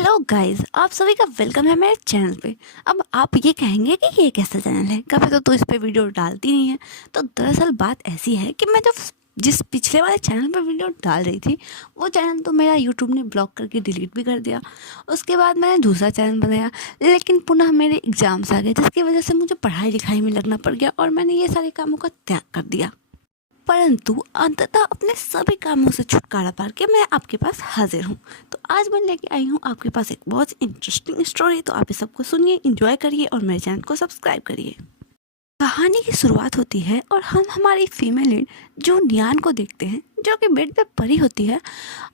Hello guys, आप सभी का वेलकम है मेरे चैनल पे। अब आप ये कहेंगे कि ये कैसा चैनल है, कभी तो इस पे वीडियो डालती नहीं है। तो दरअसल बात ऐसी है कि मैं जब जिस पिछले वाले चैनल पे वीडियो डाल रही थी, वो चैनल तो मेरा यूट्यूब ने ब्लॉक करके डिलीट भी कर दिया। उसके बाद मैंने दूसरा चैनल बनाया, लेकिन पुनः मेरे एग्ज़ाम्स आ गए, जिसकी वजह से मुझे पढ़ाई लिखाई में लगना पड़ गया और मैंने ये सारे कामों का त्याग कर दिया। परंतु अंततः अपने सभी कामों से छुटकारा पा के मैं आपके पास हाजिर हूँ। तो आज मैं लेके आई हूँ आपके पास एक बहुत इंटरेस्टिंग स्टोरी। तो आप इस सबको सुनिए, एंजॉय करिए और मेरे चैनल को सब्सक्राइब करिए। कहानी की शुरुआत होती है और हम हमारी फीमेल लीड जूनियान को देखते हैं, जो कि बेड पे पड़ी होती है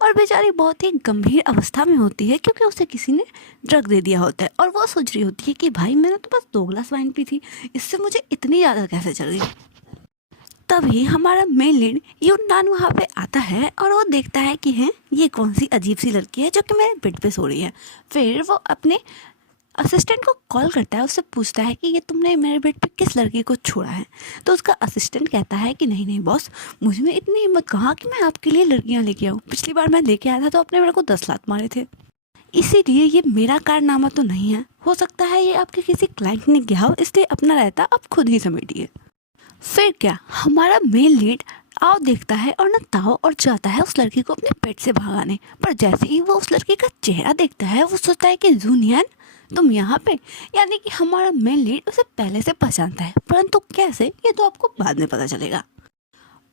और बेचारी बहुत ही गंभीर अवस्था में होती है, क्योंकि उसे किसी ने ड्रग दे दिया होता है और वो सोच रही होती है कि भाई मैंने तो बस 2 ग्लास वाइन पी थी, इससे मुझे इतनी ज़्यादा कैसे चल गई। तभी हमारा मेन लीड यूनान वहाँ पे आता है और वो देखता है कि है ये कौन सी अजीब सी लड़की है जो कि मेरे बेड पे सो रही है। फिर वो अपने असिस्टेंट को कॉल करता है, उससे पूछता है कि ये तुमने मेरे बेड पे किस लड़की को छोड़ा है। तो उसका असिस्टेंट कहता है कि नहीं नहीं बॉस, मुझ में इतनी हिम्मत कहाँ कि मैं आपके लिए लड़कियाँ लेके आऊँ। पिछली बार मैं लेके आया था तो आपने मेरे को 10 लात मारे थे, इसीलिए ये मेरा कारनामा तो नहीं है। हो सकता है ये आपके किसी क्लाइंट ने किया हो, इसलिए अपना रहता आप खुद ही समेटिए। फिर क्या, हमारा मेन लीड आओ देखता है और न ताओ और जाता है उस लड़की को अपने पेट से भगाने। पर जैसे ही वो उस लड़की का चेहरा देखता है, वो सोचता है कि जूनियन तुम यहाँ पे, यानी कि हमारा मेन लीड उसे पहले से पहचानता है। परंतु कैसे, ये तो आपको बाद में पता चलेगा।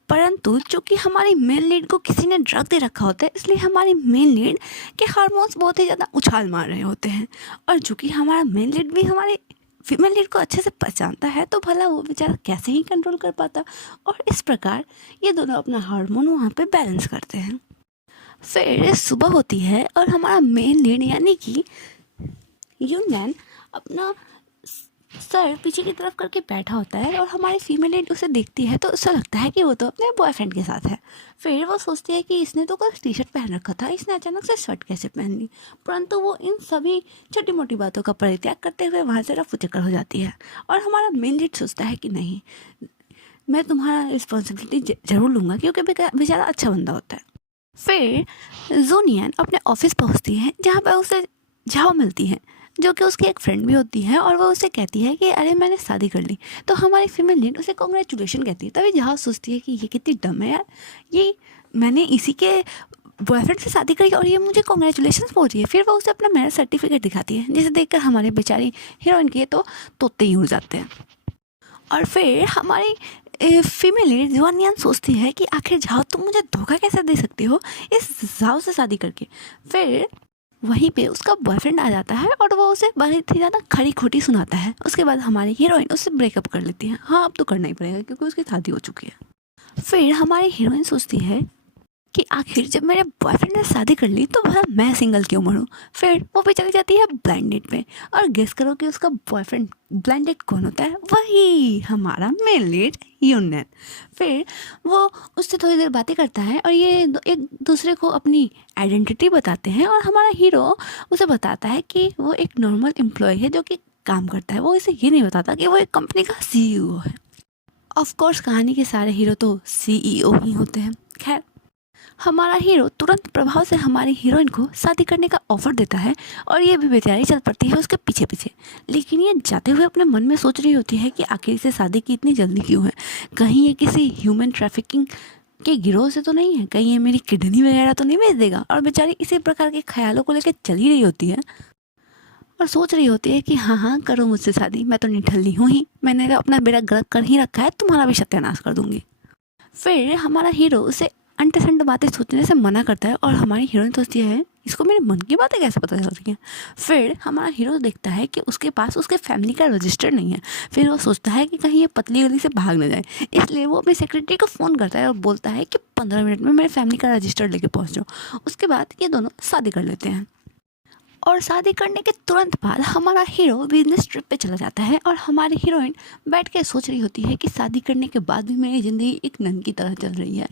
परंतु चूंकि हमारी मेन लीड को किसी ने ड्रग दे रखा होता है, इसलिए हमारी मेन लीड के हार्मोन्स बहुत ही ज़्यादा उछाल मार रहे होते हैं। और चूंकि हमारा मेन लीड भी हमारे फीमेल लीड को अच्छे से पहचानता है, तो भला वो बेचारा कैसे ही कंट्रोल कर पाता। और इस प्रकार ये दोनों अपना हार्मोन वहाँ पे बैलेंस करते हैं। फिर सुबह होती है और हमारा मेन लीड यानी कि यूनमैन अपना सर पीछे की तरफ करके बैठा होता है और हमारी फीमेल लीड उसे देखती है तो उसे लगता है कि वो तो अपने बॉयफ्रेंड के साथ है। फिर वो सोचती है कि इसने तो कोई टी शर्ट पहन रखा था, इसने अचानक से शर्ट कैसे पहन ली। परंतु वो इन सभी छोटी मोटी बातों का परित्याग करते हुए वहाँ से रफू चक्कर हो जाती है। और हमारा मेन लीड सोचता है कि नहीं, मैं तुम्हारा रिस्पॉन्सिबिलिटी ज़रूर लूँगा, क्योंकि बेचारा अच्छा बंदा होता है। फिर जूनियन अपने ऑफिस पहुँचती है, जहाँ पर उसे झाओ मिलती है, जो कि उसकी एक फ्रेंड भी होती है। और वो उसे कहती है कि अरे मैंने शादी कर ली। तो हमारी फीमेल लीड उसे कॉन्ग्रेचुलेशन कहती है। तभी जहाँ सोचती है कि ये कितनी डम है यार, ये मैंने इसी के बॉयफ्रेंड से शादी करी और ये मुझे कॉन्ग्रेचुलेशन बोल रही है। फिर वो उसे अपना मैरिज सर्टिफिकेट दिखाती है, जिसे देखकर हमारे बेचारी हीरोइन के तो तोते ही उड़ जाते हैं। और फिर हमारी फीमेल लीड जुआनियान सोचती है कि आखिर जाओ तुम मुझे धोखा कैसे दे सकती हो इस जाओ से शादी करके। फिर वहीं पे उसका बॉयफ्रेंड आ जाता है और वो उसे बहुत ही ज़्यादा खरी खोटी सुनाता है। उसके बाद हमारी हीरोइन उससे ब्रेकअप कर लेती है। हाँ, अब तो करना ही पड़ेगा क्योंकि उसकी शादी हो चुकी है। फिर हमारी हीरोइन सोचती है कि आखिर जब मेरे बॉयफ्रेंड ने शादी कर ली तो भला मैं सिंगल क्यों मरूं। फिर वो भी चली जाती है ब्लाइंड डेट पे। और गेस करो कि उसका बॉयफ्रेंड ब्लाइंड डेट कौन होता है? वही हमारा मेन लीड यूनियन। फिर वो उससे थोड़ी देर बातें करता है और ये एक दूसरे को अपनी आइडेंटिटी बताते हैं। और हमारा हीरो उसे बताता है कि वो एक नॉर्मल एम्प्लॉय है जो कि काम करता है। वो इसे ये नहीं बताता कि वो एक कंपनी का CEO है। ऑफ कोर्स कहानी के सारे हीरो तो CEO ही होते हैं। खैर, हमारा हीरो तुरंत प्रभाव से हमारी हीरोइन को शादी करने का ऑफर देता है और ये भी बेचारी चल पड़ती है उसके पीछे पीछे। लेकिन ये जाते हुए अपने मन में सोच रही होती है कि आखिर से शादी की इतनी जल्दी क्यों है, कहीं ये किसी ह्यूमन ट्रैफिकिंग के गिरोह से तो नहीं है, कहीं ये मेरी किडनी वगैरह तो नहीं बेच देगा। और बेचारी इसी प्रकार के ख्यालों को लेकर चली रही होती है और सोच रही होती है कि हाँ हाँ करो मुझसे शादी, मैं तो निठल्ली हूँ ही, मैंने तो अपना बेड़ा गर्क कर ही रखा है, तुम्हारा भी सत्यानाश कर दूंगी। फिर हमारा हीरो उसे अंटे संटे बातें सोचने से मना करता है और हमारी हीरोइन सोचती है इसको मेरे मन की बातें कैसे पता चल रही हैं। फिर हमारा हीरो देखता है कि उसके पास उसके फैमिली का रजिस्टर नहीं है। फिर वो सोचता है कि कहीं ये पतली गली से भाग न जाए, इसलिए वो अपनी सेक्रेटरी को फ़ोन करता है और बोलता है कि 15 मिनट में मेरे फैमिली का रजिस्टर लेके पहुँच जाओ। उसके बाद ये दोनों शादी कर लेते हैं। और शादी करने के तुरंत बाद हमारा हीरो बिजनेस ट्रिप पे चला जाता है और हमारी हीरोइन बैठ के सोच रही होती है कि शादी करने के बाद भी मेरी ज़िंदगी एक नन की तरह चल रही है।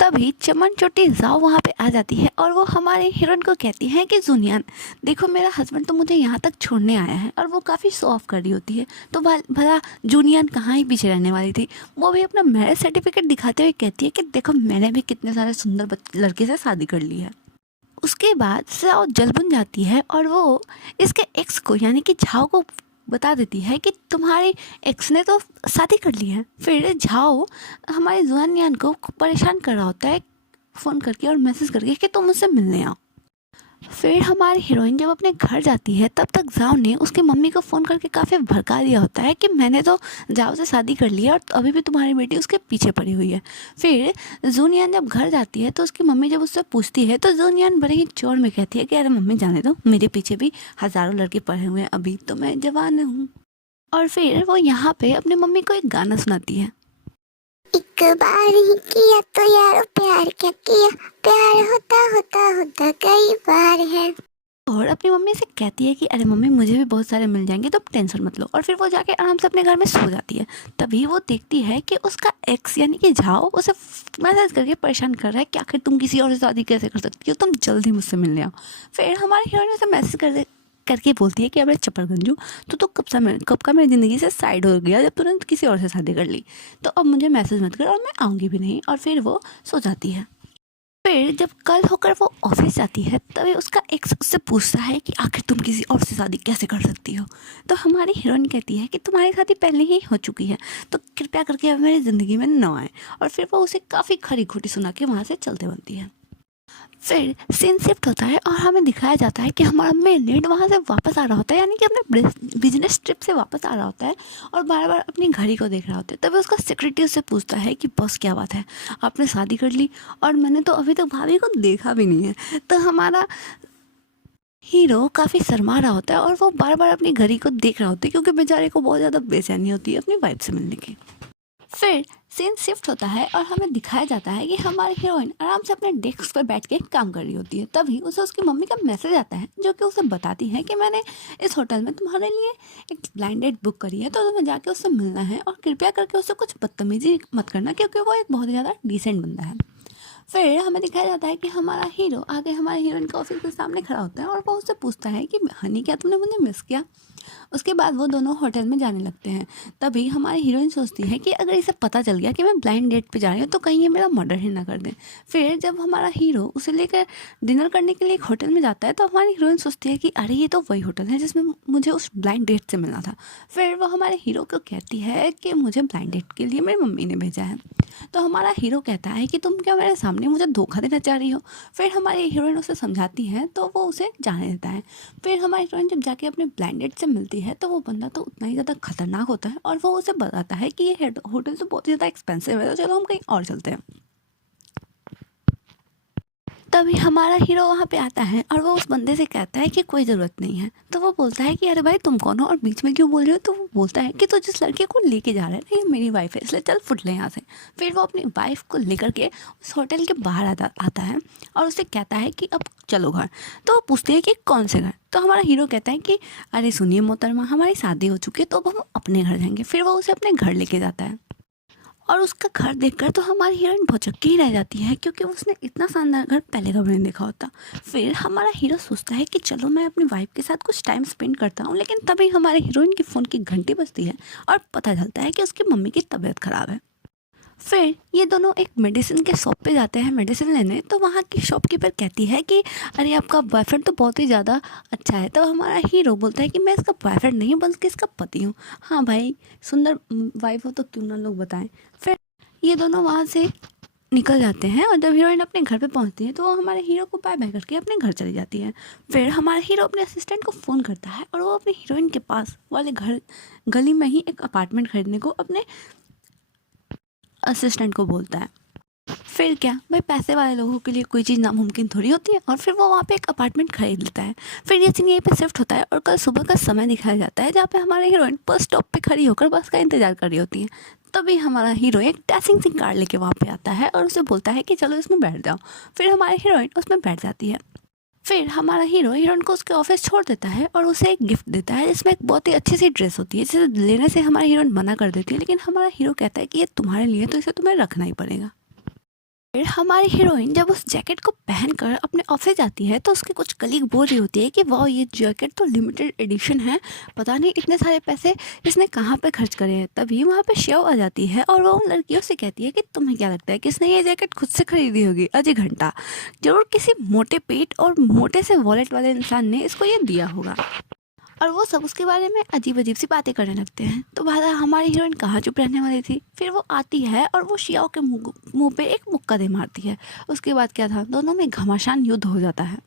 तभी चमन चोटी जाओ वहाँ पे आ जाती है और वो हमारे हीरोइन को कहती है कि जुनियान देखो, मेरा हस्बैंड तो मुझे यहाँ तक छोड़ने आया है। और वो काफ़ी शो ऑफ कर रही होती है। तो भला जुनियान कहाँ ही पीछे रहने वाली थी, वो भी अपना मैरिज सर्टिफिकेट दिखाते हुए कहती है कि देखो मैंने भी कितने सारे सुंदर लड़के से शादी कर ली है। उसके बाद जाओ जल बन जाती है और वो इसके एक्स को यानी कि झाओ को बता देती है कि तुम्हारे एक्स ने तो शादी कर ली है। फिर झाओ हमारे जुआनियान को परेशान कर रहा होता है फ़ोन करके और मैसेज करके कि तुम मुझसे मिलने आओ। फिर हमारी हीरोइन जब अपने घर जाती है तब तक जाओ ने उसकी मम्मी को फ़ोन करके काफ़ी भड़का दिया होता है कि मैंने तो जाओ से शादी कर ली है और अभी भी तुम्हारी बेटी उसके पीछे पड़ी हुई है। फिर जूनियन जब घर जाती है तो उसकी मम्मी जब उससे पूछती है तो जूनियन बड़े ही चोर में कहती है कि अरे मम्मी जाने दो, मेरे पीछे भी हज़ारों लड़के पड़े हुए हैं, अभी तो मैं जवान हूँ। और फिर वो यहाँ पे अपनी मम्मी को एक गाना सुनाती है। एक बार ही किया तो यार प्यार क्या किया, प्यार होता होता होता कई बार है। और अपनी मम्मी से कहती है कि अरे मम्मी मुझे भी बहुत सारे मिल जाएंगे तो टेंशन मत लो। और फिर वो जाके आराम से अपने घर में सो जाती है। तभी वो देखती है कि उसका एक्स यानी कि झाओ उसे मैसेज करके परेशान कर रहा है कि आखिर तुम किसी और से शादी कैसे कर सकती हो, तुम जल्दी मुझसे मिलने आओ। फिर हमारी हीरोइन उसे मैसेज करके बोलती है कि अबे चपड़गंजू, तो कब का मेरी ज़िंदगी से साइड हो गया जब तूने किसी और से शादी कर ली, तो अब मुझे मैसेज मत कर और मैं आऊँगी भी नहीं। और फिर वो सो जाती है। फिर जब कल होकर वो ऑफिस जाती है तभी उसका एक्स उससे पूछता है कि आखिर तुम किसी और से शादी कैसे कर सकती हो। तो हमारी हीरोइन कहती है कि तुम्हारी शादी पहले ही हो चुकी है, तो कृपया करके अब मेरी ज़िंदगी में न आए। और फिर वो उसे काफ़ी खरी खोटी सुना के वहाँ से चलते बनती है। फिर सीन शिफ्ट होता है और हमें दिखाया जाता है कि हमारा मेन लीड वहाँ से वापस आ रहा होता है, यानी कि अपने बिजनेस ट्रिप से वापस आ रहा होता है और बार बार अपनी घड़ी को देख रहा होता है। तभी उसका सेक्रेटरी उससे पूछता है कि बॉस क्या बात है, आपने शादी कर ली और मैंने तो अभी तक भाभी को देखा भी नहीं है। तो हमारा हीरो काफ़ी शर्मा रहा होता है और वो बार बार अपनी घड़ी को देख रहा होता है क्योंकि बेचारे को बहुत ज़्यादा बेचैनी होती है अपनी वाइफ से मिलने की। फिर सीन शिफ्ट होता है और हमें दिखाया जाता है कि हमारी हीरोइन आराम से अपने डेस्क पर बैठ के काम कर रही होती है। तभी उसे उसकी मम्मी का मैसेज आता है जो कि उसे बताती है कि मैंने इस होटल में तुम्हारे लिए एक ब्लाइंड डेट बुक करी है, तो तुम्हें जाके उससे मिलना है और कृपया करके उससे कुछ बदतमीजी मत करना क्योंकि वो एक बहुत ज़्यादा डिसेंट बंदा है। फिर हमें दिखाया जाता है कि हमारा हीरो आगे हमारे हीरोइन के ऑफिस के सामने खड़ा होता है और वो उससे पूछता है कि हनी क्या तुमने मुझे मिस किया। उसके बाद वो दोनों होटल में जाने लगते हैं। तभी हमारी हीरोइन सोचती है कि अगर इसे पता चल गया कि मैं ब्लाइंड डेट पे जा रही हूँ तो कहीं ये मेरा मर्डर ही ना कर दें। फिर जब हमारा हीरो उसे लेकर डिनर करने के लिए एक होटल में जाता है तो हमारी हीरोइन सोचती है कि अरे ये तो वही होटल है जिसमें मुझे उस ब्लाइंड डेट से मिलना था। फिर वो हमारे हीरो को कहती है कि मुझे ब्लाइंड डेट के लिए मेरी मम्मी ने भेजा है। तो हमारा हीरो कहता है कि तुम क्या मेरे सामने मुझे धोखा देना चाह रही हो। फिर हमारी हीरोइन उसे समझाती है तो वो उसे जाने देता है। फिर हमारी हीरोइन जब जाके अपने ब्लाइंड डेट से मिलती है तो वो बंदा तो उतना ही ज़्यादा खतरनाक होता है और वो उसे बताता है कि ये होटल तो बहुत ज़्यादा एक्सपेंसिव है, तो चलो हम कहीं और चलते हैं। तभी हमारा हीरो वहाँ पे आता है और वो उस बंदे से कहता है कि कोई ज़रूरत नहीं है। तो वो बोलता है कि अरे भाई तुम कौन हो और बीच में क्यों बोल रहे हो। तो वो बोलता है कि तो जिस लड़के को लेके जा रहा है ना ये मेरी वाइफ है, इसलिए चल फुट ले यहाँ से। फिर वो अपनी वाइफ को लेकर के उस होटल के बाहर आता है और उसे कहता है कि अब चलो घर। तो वो पूछते हैं कि कौन से घर। तो हमारा हीरो कहता है कि अरे सुनिए मोहतरमा, हमारी शादी हो चुकी है तो अब हम अपने घर जाएंगे। फिर वो उसे अपने घर लेके जाता है और उसका घर देखकर तो हमारी हीरोइन भौचक्की ही रह जाती है क्योंकि उसने इतना शानदार घर पहले कभी नहीं देखा होता। फिर हमारा हीरो सोचता है कि चलो मैं अपनी वाइफ के साथ कुछ टाइम स्पेंड करता हूँ, लेकिन तभी हमारे हीरोइन की फ़ोन की घंटी बजती है और पता चलता है कि उसकी मम्मी की तबीयत ख़राब है। फिर ये दोनों एक मेडिसिन के शॉप पे जाते हैं मेडिसिन लेने। तो वहाँ की शॉपकीपर कहती है कि अरे आपका बॉयफ्रेंड तो बहुत ही ज़्यादा अच्छा है। तो हमारा हीरो बोलता है कि मैं इसका बॉयफ्रेंड नहीं बल्कि इसका पति हूँ। हाँ भाई, सुंदर वाइफ हो तो क्यों ना लोग बताएं। फिर ये दोनों वहाँ से निकल जाते हैं और जब हीरोइन अपने घर पे पहुँचती है तो वो हमारे हीरो को बाय बाय करके अपने घर चली जाती है। फिर हमारा हीरो अपने असिस्टेंट को फ़ोन करता है और वो अपनी हीरोइन के पास वाले गली में ही एक अपार्टमेंट खरीदने को अपने असिस्टेंट को बोलता है। फिर क्या भाई, पैसे वाले लोगों के लिए कोई चीज़ नामुमकिन थोड़ी होती है। और फिर वो वहाँ पे एक अपार्टमेंट खरीद लेता है। फिर ये सीन यहीं पे शिफ्ट होता है और कल सुबह का समय दिखाया जाता है जहाँ पे हमारे हीरोइन बस स्टॉप पे खड़ी होकर बस का इंतजार कर रही होती है। तभी हमारा हीरो एक डैशिंग सी कार लेके वहाँ पे आता है और उसे बोलता है कि चलो इसमें बैठ जाओ। फिर हमारी हीरोइन उसमें बैठ जाती है। फिर हमारा हीरो हीरोइन को उसके ऑफिस छोड़ देता है और उसे एक गिफ्ट देता है जिसमें एक बहुत ही अच्छी सी ड्रेस होती है, जिसे लेने से हमारी हीरोइन मना कर देती है। लेकिन हमारा हीरो कहता है कि ये तुम्हारे लिए तो इसे तुम्हें रखना ही पड़ेगा। फिर हमारी हीरोइन जब उस जैकेट को पहनकर अपने ऑफिस जाती है तो उसके कुछ कलीग बोल रही होती है कि वाह ये जैकेट तो लिमिटेड एडिशन है, पता नहीं इतने सारे पैसे इसने कहाँ पे खर्च करे हैं। तभी वहाँ पे शेव आ जाती है और वो उन लड़कियों से कहती है कि तुम्हें क्या लगता है किसने ये जैकेट खुद से खरीदी होगी? अजय घंटा। जरूर किसी मोटे पेट और मोटे से वॉलेट वाले इंसान ने इसको ये दिया होगा। और वो सब उसके बारे में अजीब अजीब सी बातें करने लगते हैं। तो बात हमारी हीरोइन कहाँ चुप रहने वाली थी। फिर वो आती है और वो शियाओ के मुंह पे एक मुक्का दे मारती है। उसके बाद क्या था, दोनों में घमासान युद्ध हो जाता है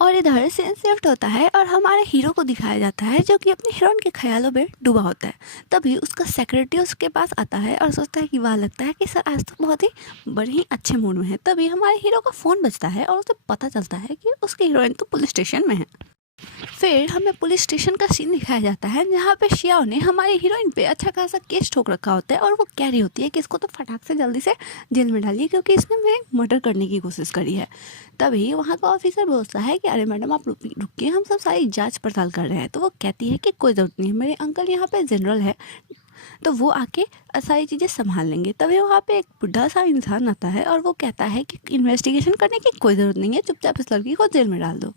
और इधर सीन शिफ्ट होता है और हमारे हीरो को दिखाया जाता है जो कि अपनी हीरोइन के ख्यालों में डूबा होता है। तभी उसका सेक्रेटरी उसके पास आता है और सोचता है कि वाह, लगता है कि सर आज तो बहुत ही बड़े ही अच्छे मूड में है। तभी हमारे हीरो का फ़ोन बजता है और उसे पता चलता है कि उसकी हीरोइन तो पुलिस स्टेशन में है। फिर हमें पुलिस स्टेशन का सीन दिखाया जाता है जहाँ पे शियाओ ने हमारी हीरोइन पे अच्छा खासा केस ठोक रखा होता है और वो कह रही होती है कि इसको तो फटाक से जल्दी से जेल में डालिए क्योंकि इसने मेरे मर्डर करने की कोशिश करी है। तभी वहाँ का ऑफिसर बोलता है कि अरे मैडम आप रुकिए, हम सब सारी जांच पड़ताल कर रहे हैं। तो वो कहती है कि कोई ज़रूरत नहीं है, मेरे अंकल यहाँ पे जनरल है तो वो आके सारी चीज़ें संभाल लेंगे। तभी वहाँ पे एक बुढ़ा सा इंसान आता है और वो कहता है कि इन्वेस्टिगेशन करने की कोई ज़रूरत नहीं है, चुपचाप इस लड़की को जेल में डाल दो।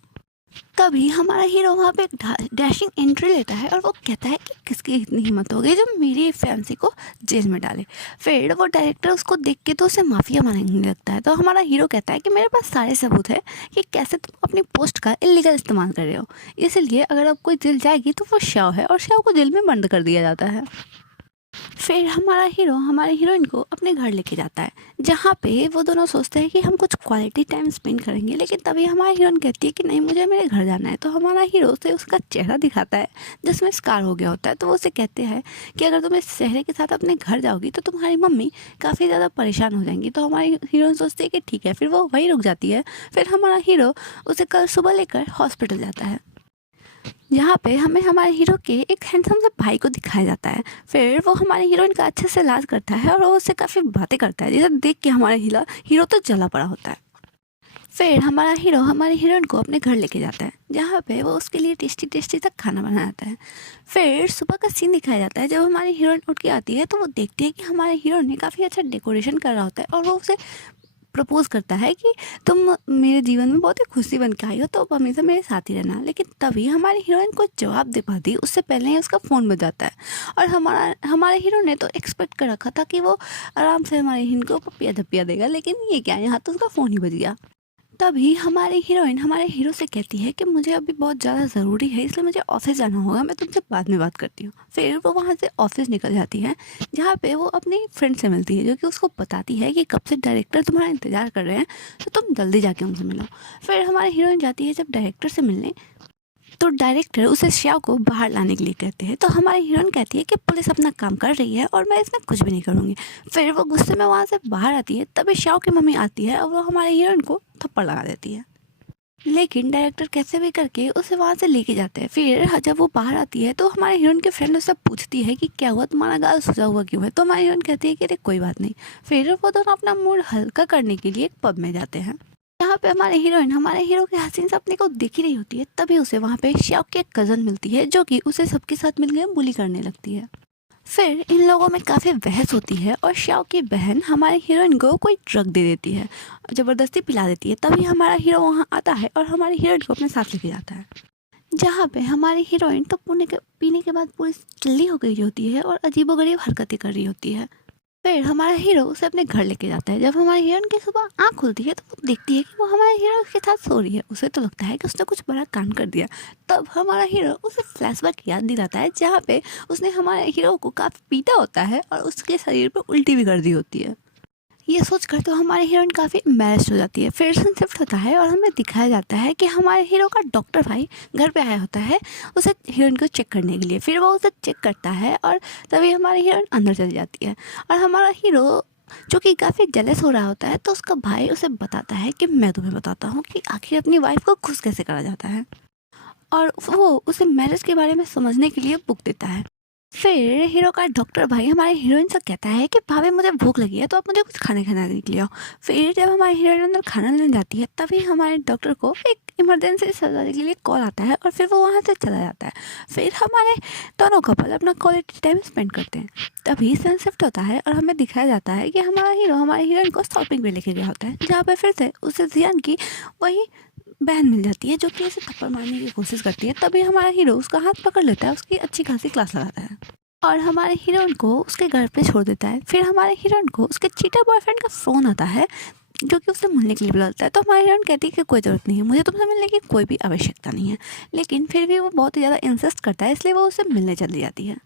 तभी हमारा हीरो वहाँ पे एक डैशिंग एंट्री लेता है और वो कहता है कि किसकी इतनी हिम्मत हो गई जो मेरी फैंसी को जेल में डाले। फिर वो डायरेक्टर उसको देख के तो उसे माफिया मानने लगता है। तो हमारा हीरो कहता है कि मेरे पास सारे सबूत है कि कैसे तुम अपनी पोस्ट का इलीगल इस्तेमाल कर रहे हो, इसलिए अगर अब कोई जेल जाएगी तो वो श्याव है और श्याव को जेल में बंद कर दिया जाता है। फिर हमारा हीरो हमारी हीरोइन को अपने घर लेके जाता है जहाँ पे वो दोनों सोचते हैं कि हम कुछ क्वालिटी टाइम स्पेंड करेंगे। लेकिन तभी हमारी हीरोइन कहती है कि नहीं, मुझे मेरे घर जाना है। तो हमारा हीरो उसे उसका चेहरा दिखाता है जिसमें स्कार हो गया होता है। तो वो उसे कहते हैं कि अगर तुम इस चेहरे के साथ अपने घर जाओगी तो तुम्हारी मम्मी काफ़ी ज़्यादा परेशान हो जाएंगी। तो हमारी हीरोइन सोचती है कि ठीक है, फिर वो वहीं रुक जाती है। फिर हमारा हीरो उसे कल सुबह लेकर हॉस्पिटल जाता है यहाँ पे हमें हमारे हीरो के एक हैंडसम से भाई को दिखाया जाता है। फिर वो हमारी हीरोइन का अच्छे से इलाज करता है और वो उससे काफ़ी बातें करता है जिसे देख के हमारा हीरो तो जला पड़ा होता है। फिर हमारा हीरो हमारी हीरोइन को अपने घर लेके जाता है जहाँ पे वो उसके लिए टेस्टी टेस्टी सा खाना बनाता है। फिर सुबह का सीन दिखाया जाता है जब हमारी हीरोइन उठ के आती है तो वो देखती है कि हमारे हीरो ने काफ़ी अच्छा डेकोरेशन कर रहा होता है और वो उसे प्रपोज करता है कि तुम मेरे जीवन में बहुत ही खुशी बन के आई हो तो अब हमेशा मेरे साथ ही रहना। लेकिन तभी हमारी हीरोइन को जवाब दे पाती उससे पहले ही उसका फ़ोन बज जाता है और हमारे हीरो ने तो एक्सपेक्ट कर रखा था कि वो आराम से हमारी हीरोइन को पपिया धपिया देगा, लेकिन ये क्या, यहाँ तो उसका फ़ोन ही बज गया। तभी हमारी हीरोइन हमारे हीरो से कहती है कि मुझे अभी बहुत ज़्यादा ज़रूरी है इसलिए मुझे ऑफिस जाना होगा, मैं तुमसे बाद में बात करती हूँ। फिर वो वहाँ से ऑफिस निकल जाती है जहाँ पे वो अपनी फ्रेंड से मिलती है जो कि उसको बताती है कि कब से डायरेक्टर तुम्हारा इंतज़ार कर रहे हैं तो तुम जल्दी जाके उनसे मिलो। फिर हमारी हीरोइन जाती है जब डायरेक्टर से मिलने तो डायरेक्टर उसे श्याव को बाहर लाने के लिए कहते हैं। तो हमारी हीरोइन कहती है कि पुलिस अपना काम कर रही है और मैं इसमें कुछ भी नहीं करूँगी। फिर वो गुस्से में वहाँ से बाहर आती है। तभी श्याव की मम्मी आती है और वो हमारी हीरोइन को थप्पड़ लगा देती है, लेकिन डायरेक्टर कैसे भी करके उसे वहाँ से लेके जाते हैं। फिर जब वो बाहर आती है तो हमारे हीरोइन के फ्रेंड उससे पूछती है कि क्या हुआ, तुम्हारा गाल सूजा हुआ क्यों है। तो हमारी हीरोइन कहती है कि अरे कोई बात नहीं। फिर वो दोनों अपना मूड हल्का करने के लिए एक पब में जाते हैं। यहाँ पे हमारे हीरोइन हमारे हीरो के हसीन सपने को देख ही रही होती है। तभी उसे वहाँ पे श्याव की एक कज़न मिलती है जो कि उसे सबके साथ मिलकर बुली करने लगती है। फिर इन लोगों में काफ़ी बहस होती है और श्याव की बहन हमारे हीरोइन को कोई ड्रग दे देती है, ज़बरदस्ती पिला देती है। तभी हमारा हीरो वहाँ आता है और हमारी हीरोइन को अपने साथ लेके जाता है जहाँ पे हमारी हीरोइन तो पीने के बाद पूरी चिल्ली हो गई होती है और अजीबोगरीब हरकतें कर रही होती है। फिर हमारा हीरो उसे अपने घर लेके जाता है। जब हमारी हीरोइन की सुबह आँख खुलती है तो वो देखती है कि वो हमारे हीरो के साथ सो रही है। उसे तो लगता है कि उसने कुछ बड़ा कांड कर दिया। तब हमारा हीरो उसे फ्लैशबैक याद दिलाता है जहाँ पे उसने हमारे हीरो को काफ़ी पीटा होता है और उसके शरीर पर उल्टी भी कर दी होती है। ये सोचकर तो हमारी हीरोइन काफ़ी एम्बैरेस्ड हो जाती है। फिर सीन शिफ्ट होता है और हमें दिखाया जाता है कि हमारे हीरो का डॉक्टर भाई घर पे आया होता है उसे हीरोइन को चेक करने के लिए। फिर वो उसे चेक करता है और तभी हमारी हीरोइन अंदर चली जाती है और हमारा हीरो जो कि काफ़ी जेलस हो रहा होता है तो उसका भाई उसे बताता है कि मैं तुम्हें बताता हूँ कि आखिर अपनी वाइफ को खुश कैसे करा जाता है, और वो उसे मैरिज के बारे में समझने के लिए बुक देता है। फिर हीरो का डॉक्टर भाई हमारे हीरोइन से कहता है कि भाभी मुझे भूख लगी है तो आप मुझे कुछ खाने खाना के लिए आओ। फिर जब हमारी हीरोइन अंदर खाना लेने जाती है तभी हमारे डॉक्टर को एक इमरजेंसी सर्जरी के लिए कॉल आता है और फिर वो वहाँ से चला जाता है। फिर हमारे दोनों कपल अपना क्वालिटी टाइम स्पेंड करते हैं। तभी सन शिफ्ट होता है और हमें दिखाया जाता है कि हमारा हीरो हमारे हीरोइन को शॉपिंग पे लेके गया होता है, जहाँ पे फिर से उसे जियान की वही बहन मिल जाती है जो कि उसे थप्पड़ मारने की कोशिश करती है। तभी हमारा हीरो उसका हाथ पकड़ लेता है, उसकी अच्छी खासी क्लास लगाता है और हमारे हीरोइन को उसके घर पे छोड़ देता है। फिर हमारे हीरोइन को उसके चीटर बॉयफ्रेंड का फ़ोन आता है जो कि उससे मिलने के लिए बुलाता है। तो हमारी हीरोइन कहती है कि कोई ज़रूरत नहीं है, मुझे तुमसे मिलने की कोई भी आवश्यकता नहीं है। लेकिन फिर भी वो बहुत ही ज़्यादा इंसिस्ट करता है, इसलिए वो उससे मिलने चली जाती है।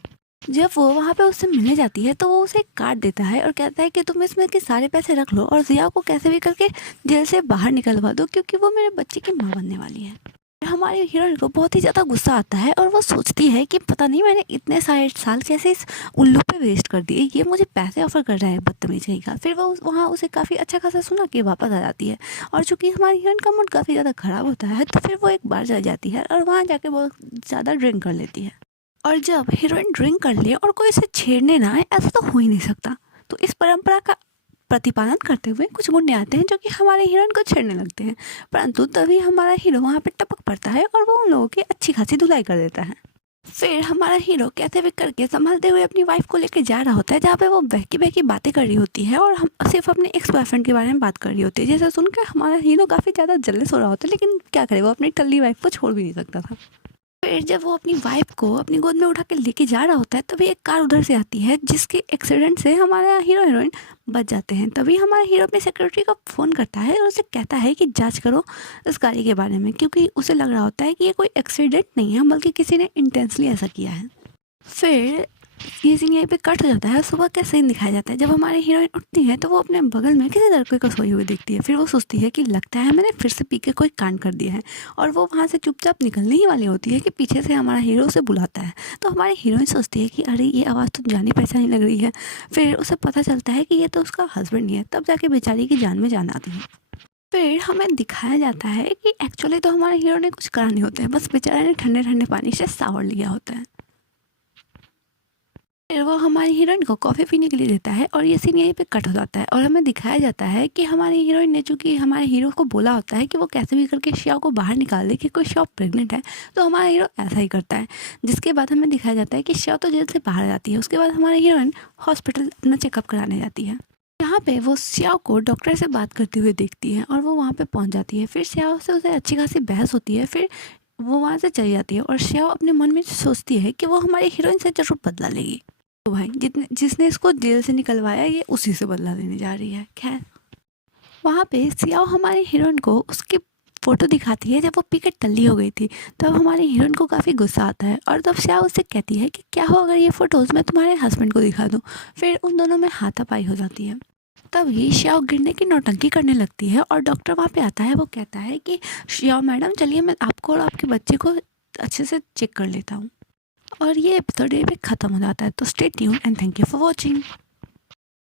जब वो वहाँ पे उससे मिलने जाती है तो वो उसे एक कार्ड देता है और कहता है कि तुम इसमें के सारे पैसे रख लो और जिया को कैसे भी करके जेल से बाहर निकलवा दो, क्योंकि वो मेरे बच्चे की माँ बनने वाली है। हमारी हीरोइन को बहुत ही ज़्यादा गुस्सा आता है और वो सोचती है कि पता नहीं मैंने इतने सारे साल कैसे इस उल्लू पे वेस्ट कर दिए, ये मुझे पैसे ऑफर कर रहा है बदतमीजी का। फिर वो वहाँ उसे काफ़ी अच्छा खासा सुना के वापस आ जाती है और चूंकि हमारी हीरोइन का मूड काफ़ी ज़्यादा ख़राब होता है तो फिर वो एक बार चली जाती है और वहाँ जाके बहुत ज़्यादा ड्रिंक कर लेती है। और जब हीरोइन ड्रिंक कर ले और कोई इसे छेड़ने ना आए, ऐसा तो हो ही नहीं सकता। तो इस परंपरा का प्रतिपालन करते हुए कुछ गुंडे आते हैं जो कि हमारे हीरोइन को छेड़ने लगते हैं, परंतु तभी हमारा हीरो वहाँ पे टपक पड़ता है और वो उन लोगों की अच्छी खासी धुलाई कर देता है। फिर हमारा हीरो कैसे भी करके संभालते हुए अपनी वाइफ को लेकर जा रहा होता है, जहाँ पे वो बहकी बहकी बातें कर रही होती है और हम सिर्फ अपने एक्स बॉयफ्रेंड के बारे में बात कर रही होती है। जैसे सुनकर हमारा हीरो काफ़ी ज़्यादा जल्दी हो रहा होता है, लेकिन क्या करे, वो अपनी टल्ली वाइफ को छोड़ भी नहीं सकता था। फिर जब वो अपनी वाइफ को अपनी गोद में उठा के लेके जा रहा होता है तभी एक कार उधर से आती है जिसके एक्सीडेंट से हमारा हीरो हीरोइन बच जाते हैं। तभी हमारा हीरो अपने सिक्योरिटी को फ़ोन करता है और उसे कहता है कि जांच करो इस गाड़ी के बारे में, क्योंकि उसे लग रहा होता है कि ये कोई एक्सीडेंट नहीं है बल्कि किसी ने इंटेंसली ऐसा किया है। फिर ये सीन यहीं पे कट हो जाता है। सुबह का सीन दिखाया जाता है। जब हमारी हीरोइन उठती है तो वो अपने बगल में किसी लड़के को सोई हुई दिखती है। फिर वो सोचती है कि लगता है मैंने फिर से पी के कोई कांड कर दिया है और वो वहाँ से चुपचाप निकलने ही वाली होती है कि पीछे से हमारा हीरो उसे बुलाता है। तो हमारी हीरोइन सोचती है कि अरे ये आवाज़ तो जानी पहचानी लग रही है। फिर उसे पता चलता है कि ये तो उसका हस्बैंड ही है। तब जाके बेचारी की जान में जान आती है। फिर हमें दिखाया जाता है कि एक्चुअली तो हमारे हीरो ने कुछ करा नहीं होता है, बस बेचारे ने ठंडे ठंडे पानी से शावर लिया होता है। फिर वो हमारी हीरोइन को कॉफ़ी पीने के लिए देता है और ये सीन यहीं पे कट हो जाता है और हमें दिखाया जाता है कि हमारी हीरोइन ने चूँकि हमारे हीरो को बोला होता है कि वो कैसे भी करके श्याओ को बाहर निकाल दे कि कोई श्याओ प्रेग्नेंट है, तो हमारा हीरो ऐसा ही करता है। जिसके बाद हमें दिखाया जाता है कि श्याओ तो जेल से बाहर जाती है। उसके बाद हमारी हीरोइन हॉस्पिटल अपना चेकअप कराने जाती है। यहाँ पे वो श्याओ को डॉक्टर से बात करते हुए देखती है और वो वहाँ पे पहुँच जाती है। फिर श्याओ से उसे अच्छी खासी बहस होती है। फिर वो वहाँ से चली जाती है और श्याओ अपने मन में सोचती है कि वो हमारी हीरोइन से जरूर बदला लेगी। तो भाई जिसने इसको जेल से निकलवाया ये उसी से बदला लेने जा रही है। खैर वहाँ पे सियाओ हमारी हीरोइन को उसकी फ़ोटो दिखाती है जब वो पी के टल्ली हो गई थी। तब हमारी हीरोइन को काफ़ी गुस्सा आता है और तब सियाओ उससे कहती है कि क्या हो अगर ये फ़ोटोज़ मैं तुम्हारे हस्बैंड को दिखा दूँ। फिर उन दोनों में हाथापाई हो जाती है। तभी श्याओ गिरने की नौटंकी करने लगती है और डॉक्टर वहाँ पे आता है। वो कहता है कि श्याओ मैडम चलिए मैं आपको और आपके बच्चे को अच्छे से चेक कर लेता हूँ। और ये एपिसोड पे ख़त्म हो जाता है। तो stay tuned and thank you for watching.